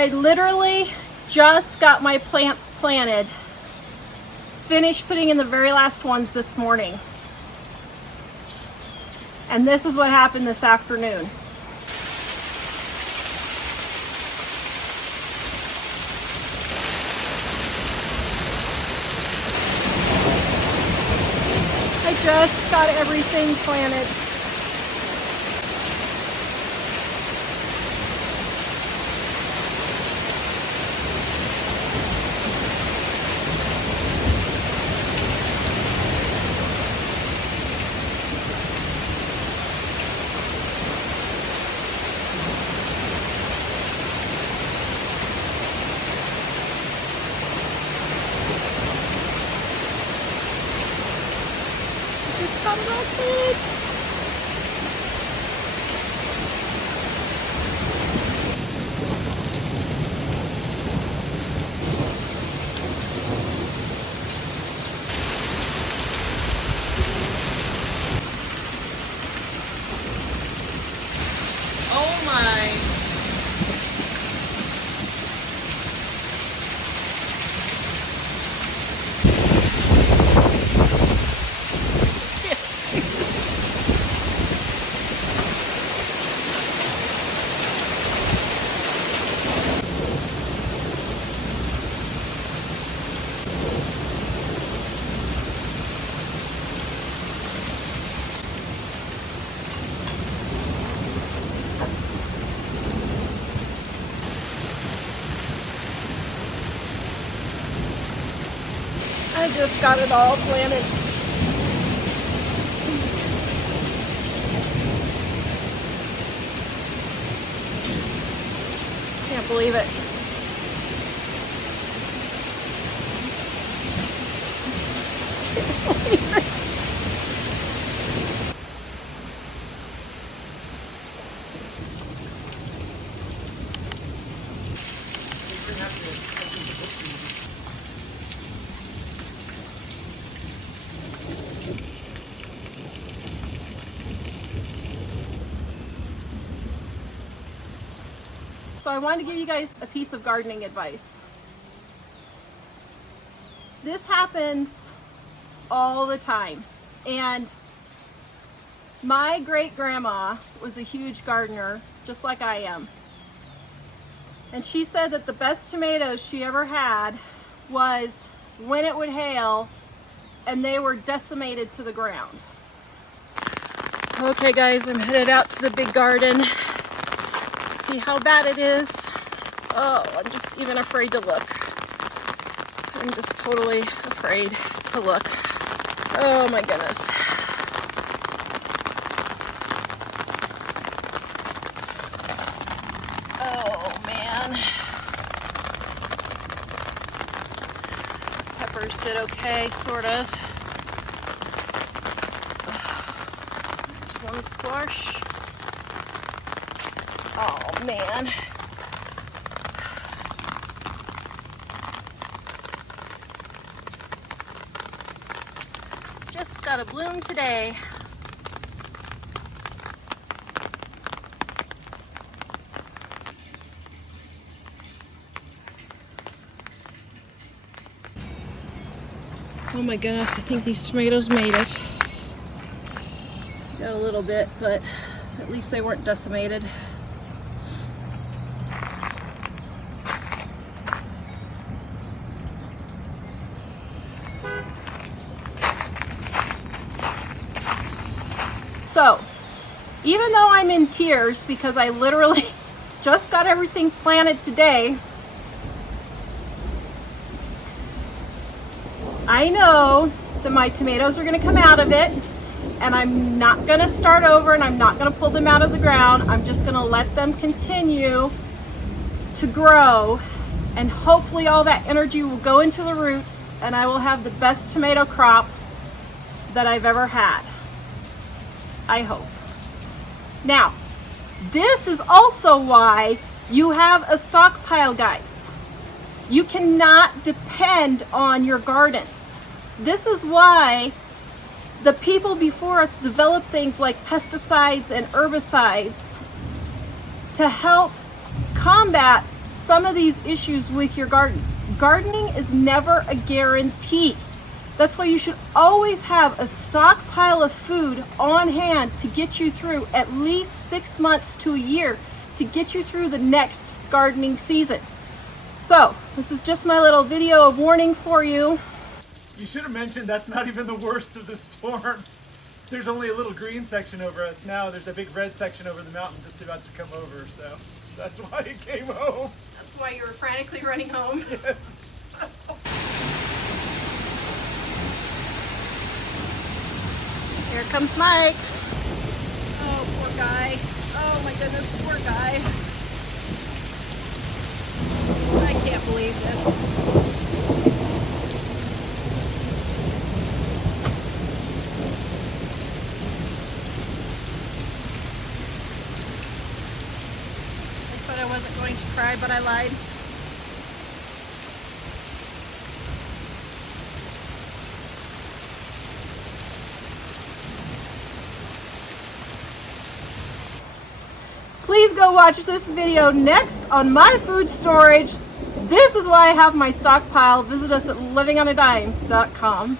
I literally just got my plants planted. Finished putting in the very last ones this morning. And this is what happened this afternoon. I just got everything planted. Just got it all planted. Oh my. I just got it all planted. Can't believe it. So I wanted to give you guys a piece of gardening advice. This happens all the time. And my great grandma was a huge gardener, just like I am. And she said that the best tomatoes she ever had was when it would hail and they were decimated to the ground. Okay guys, I'm headed out to the big garden. See how bad it is. Oh, I'm just even afraid to look. I'm just totally afraid to look. Oh my goodness. Oh man. Peppers did okay, sort of. There's one squash. Oh man. Just got a bloom today. Oh my goodness, I think these tomatoes made it. Got a little bit, but at least they weren't decimated. So, even though I'm in tears because I literally just got everything planted today, I know that my tomatoes are going to come out of it, and I'm not going to start over and I'm not going to pull them out of the ground. I'm just going to let them continue to grow, and hopefully all that energy will go into the roots and I will have the best tomato crop that I've ever had. I hope. Now, this is also why you have a stockpile, guys. You cannot depend on your gardens. This is why the people before us developed things like pesticides and herbicides to help combat some of these issues with your garden. Gardening is never a guarantee. That's why you should always have a stockpile of food on hand to get you through at least 6 months to a year to get you through the next gardening season. So this is just my little video of warning for you. You should have mentioned that's not even the worst of the storm. There's only a little green section over us now. There's a big red section over the mountain just about to come over, so that's why it came home. That's why you were frantically running home. Yes. Here comes Mike. Oh, poor guy. Oh my goodness, poor guy. I can't believe this. I said I wasn't going to cry, but I lied. Please go watch this video next on my food storage. This is why I have my stockpile. Visit us at livingonadime.com.